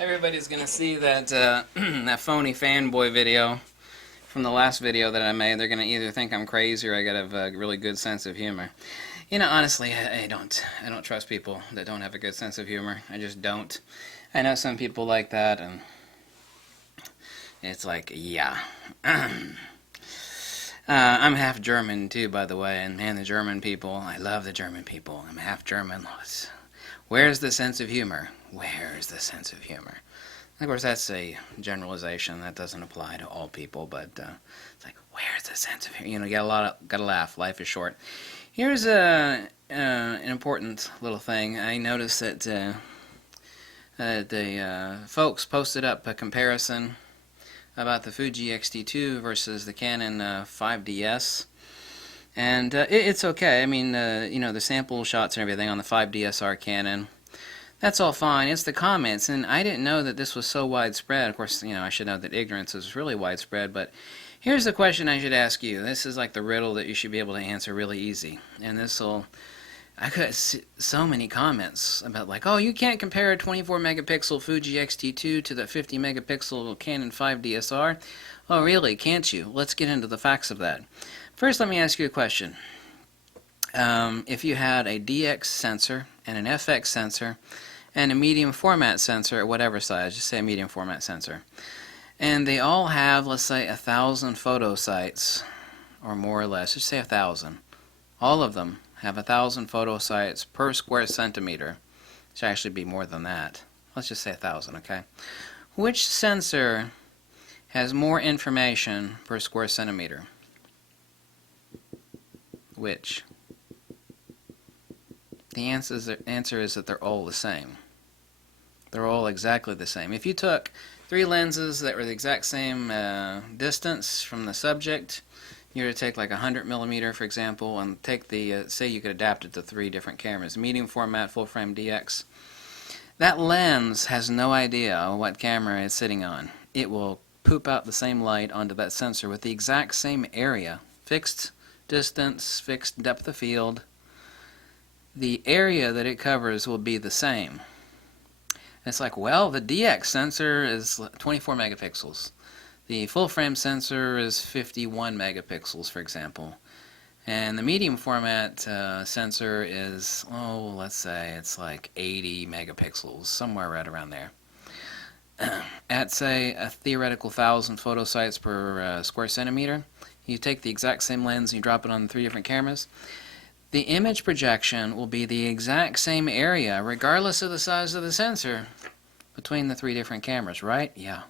Everybody's gonna see that that phony fanboy video from the last video that I made. They're gonna either think I'm crazy or I got a really good sense of humor. You know, honestly, I don't trust people that don't have a good sense of humor. I just don't. I know some people like that, and it's like, yeah. I'm half German too, by the way, and man, the German people, I love the German people. I'm half German. Where's the sense of humor? Where's the sense of humor? Of course, that's a generalization. That doesn't apply to all people, but it's like, where's the sense of humor? You know, you gotta laugh. Life is short. Here's an important little thing. I noticed that the folks posted up a comparison about the Fuji X-T2 versus the Canon 5DS. And it's okay. I mean, you know, the sample shots and everything on the 5DSR Canon, that's all fine. It's the comments, and I didn't know that this was so widespread. Of course, you know, I should know that ignorance is really widespread, but here's the question I should ask you. This is like the riddle that you should be able to answer really easy. And I got so many comments about like, oh, you can't compare a 24 megapixel Fuji X-T2 to the 50 megapixel Canon 5DSR. Oh, really? Can't you? Let's get into the facts of that. First, let me ask you a question. If you had a DX sensor and an FX sensor and a medium format sensor at whatever size, just say a medium format sensor, and they all have, let's say, 1,000 photo sites, or more or less, just say 1,000. All of them have 1,000 photo sites per square centimeter. It should actually be more than that. Let's just say 1,000, okay? Which sensor has more information per square centimeter? Which? The answer is that they're all the same. They're all exactly the same. If you took three lenses that were the exact same distance from the subject, you were to take like 100 millimeter, for example, and take the, say you could adapt it to three different cameras, medium format, full frame DX. That lens has no idea what camera it's sitting on. It will poop out the same light onto that sensor with the exact same area, fixed distance, fixed depth of field. The area that it covers will be the same. It's like, well, the DX sensor is 24 megapixels. The full frame sensor is 51 megapixels, for example. And the medium format sensor is, oh, let's say it's like 80 megapixels, somewhere right around there. At, say, a theoretical 1,000 photo sites per square centimeter, you take the exact same lens and you drop it on the three different cameras. The image projection will be the exact same area, regardless of the size of the sensor, between the three different cameras, right? Yeah.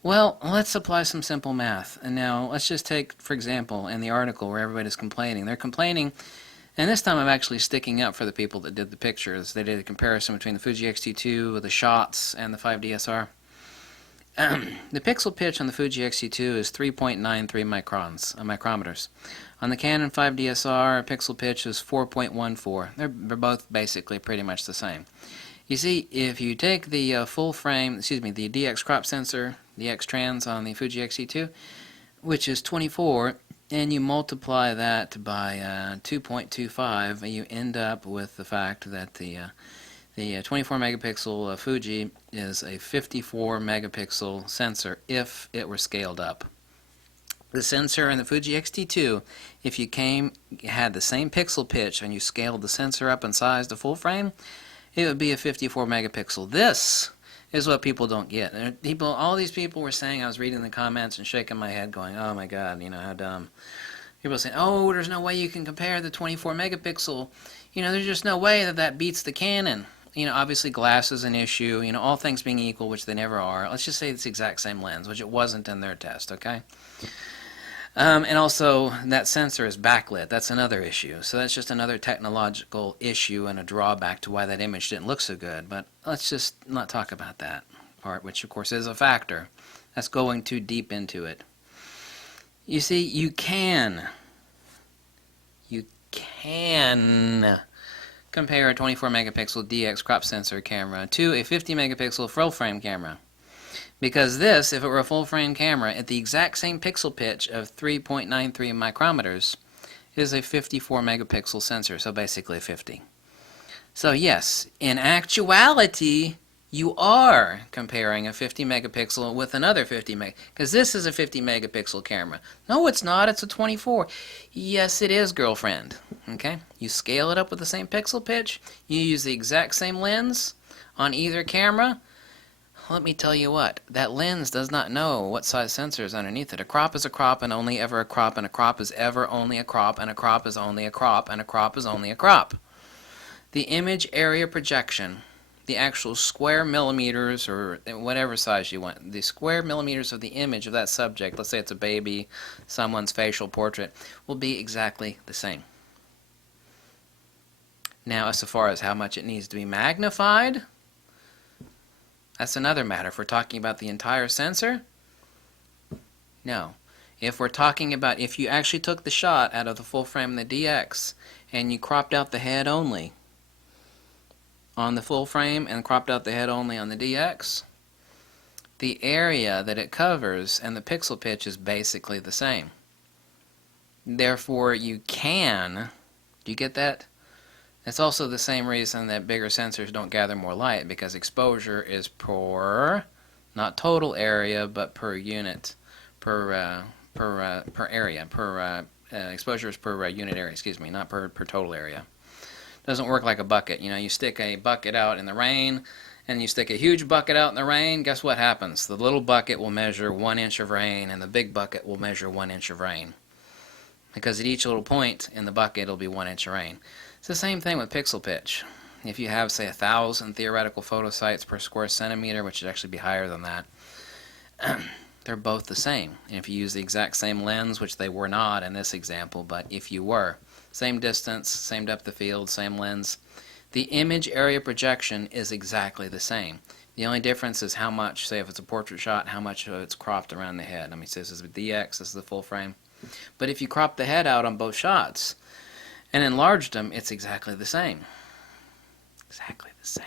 Well, let's apply some simple math. And now, let's just take, for example, in the article where everybody's complaining. They're complaining, and this time I'm actually sticking up for the people that did the pictures. They did a comparison between the Fuji X-T2 with the shots and the 5DSR. The pixel pitch on the Fuji X-T2 is 3.93 micrometers. On the Canon 5DSR, pixel pitch is 4.14. They're both basically pretty much the same. You see, if you take the full frame, the DX crop sensor, the X-Trans on the Fuji X-T2, which is 24, and you multiply that by 2.25, you end up with the fact that the 24 megapixel Fuji is a 54 megapixel sensor if it were scaled up. The sensor in the Fuji X-T2, if you had the same pixel pitch and you scaled the sensor up in size to full frame, it would be a 54 megapixel. This is what people don't get. All these people were saying, I was reading the comments and shaking my head going, oh my god, you know, how dumb. People saying, oh, there's no way you can compare the 24 megapixel. You know, there's just no way that beats the Canon. You know, obviously glass is an issue, you know, all things being equal, which they never are. Let's just say it's the exact same lens, which it wasn't in their test, okay? And also, that sensor is backlit. That's another issue. So that's just another technological issue and a drawback to why that image didn't look so good. But let's just not talk about that part, which of course is a factor. That's going too deep into it. You see, you can compare a 24 megapixel DX crop sensor camera to a 50 megapixel full frame camera. Because this, if it were a full frame camera at the exact same pixel pitch of 3.93 micrometers, is a 54 megapixel sensor, so basically 50. So yes, in actuality, You are comparing a 50 megapixel with another 50 meg, because this is a 50 megapixel camera. No, it's not. It's a 24. Yes, it is, girlfriend. Okay? You scale it up with the same pixel pitch. You use the exact same lens on either camera. Let me tell you what, that lens does not know what size sensor is underneath it. A crop is a crop and only ever a crop, and a crop is ever only a crop, and a crop is only a crop, and a crop is only a crop. The image area projection, the actual square millimeters or whatever size you want, the square millimeters of the image of that subject, let's say it's a baby, someone's facial portrait, will be exactly the same. Now, as far as how much it needs to be magnified, that's another matter. If we're talking about the entire sensor, no. If we're talking about if you actually took the shot out of the full frame in the DX and you cropped out the head only on the full frame and cropped out the head only on the DX, the area that it covers and the pixel pitch is basically the same. Therefore, you can, do you get that? It's also the same reason that bigger sensors don't gather more light, because exposure is per, not total area, but per unit, per area, exposure is per unit area, excuse me, not per total area. Doesn't work like a bucket. You know, you stick a bucket out in the rain, and you stick a huge bucket out in the rain, guess what happens? The little bucket will measure 1 inch of rain, and the big bucket will measure 1 inch of rain. Because at each little point in the bucket, it'll be 1 inch of rain. It's the same thing with pixel pitch. If you have, say, 1,000 theoretical photosites per square centimeter, which would actually be higher than that, they're both the same. And if you use the exact same lens, which they were not in this example, but if you were, same distance, same depth of field, same lens, the image area projection is exactly the same. The only difference is how much, say if it's a portrait shot, how much of it's cropped around the head. Let me see, this is the DX, this is the full frame. But if you crop the head out on both shots and enlarged them, it's exactly the same. Exactly the same.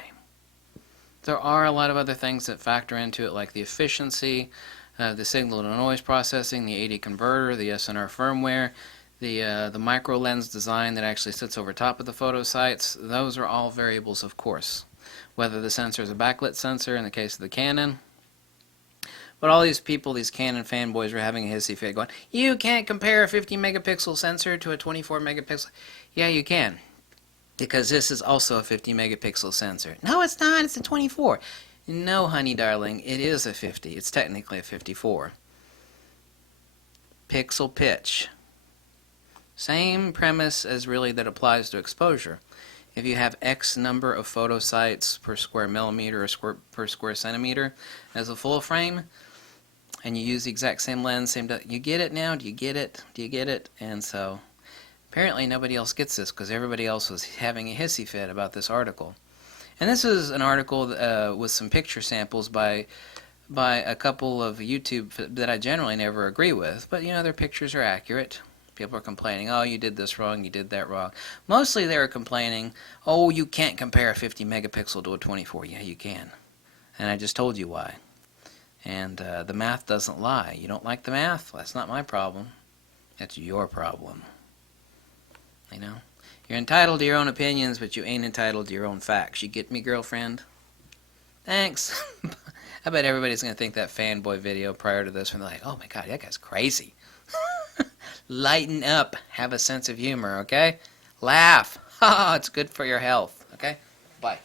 There are a lot of other things that factor into it, like the efficiency, the signal to noise processing, the AD converter, the SNR firmware, the micro lens design that actually sits over top of the photosites. Those are all variables, of course. Whether the sensor is a backlit sensor in the case of the Canon. But all these people, these Canon fanboys, are having a hissy fit going, you can't compare a 50 megapixel sensor to a 24 megapixel. Yeah, you can. Because this is also a 50 megapixel sensor. No, it's not. It's a 24. No, honey darling, it is a 50. It's technically a 54. Pixel pitch. Same premise as really that applies to exposure. If you have X number of photosites per square millimeter or per square centimeter as a full frame, and you use the exact same lens, you get it now? Do you get it? Do you get it? And so apparently nobody else gets this because everybody else was having a hissy fit about this article. And this is an article with some picture samples by a couple of YouTube that I generally never agree with, but you know, their pictures are accurate. People are complaining, oh, you did this wrong, you did that wrong. Mostly they were complaining, oh, you can't compare a 50 megapixel to a 24. Yeah, you can. And I just told you why. And the math doesn't lie. You don't like the math? Well, that's not my problem. That's your problem. You know? You're entitled to your own opinions, but you ain't entitled to your own facts. You get me, girlfriend? Thanks. I bet everybody's going to think that fanboy video prior to this, and they're like, oh my god, that guy's crazy. Lighten up. Have a sense of humor, okay? Laugh. Ha! It's good for your health, okay? Bye.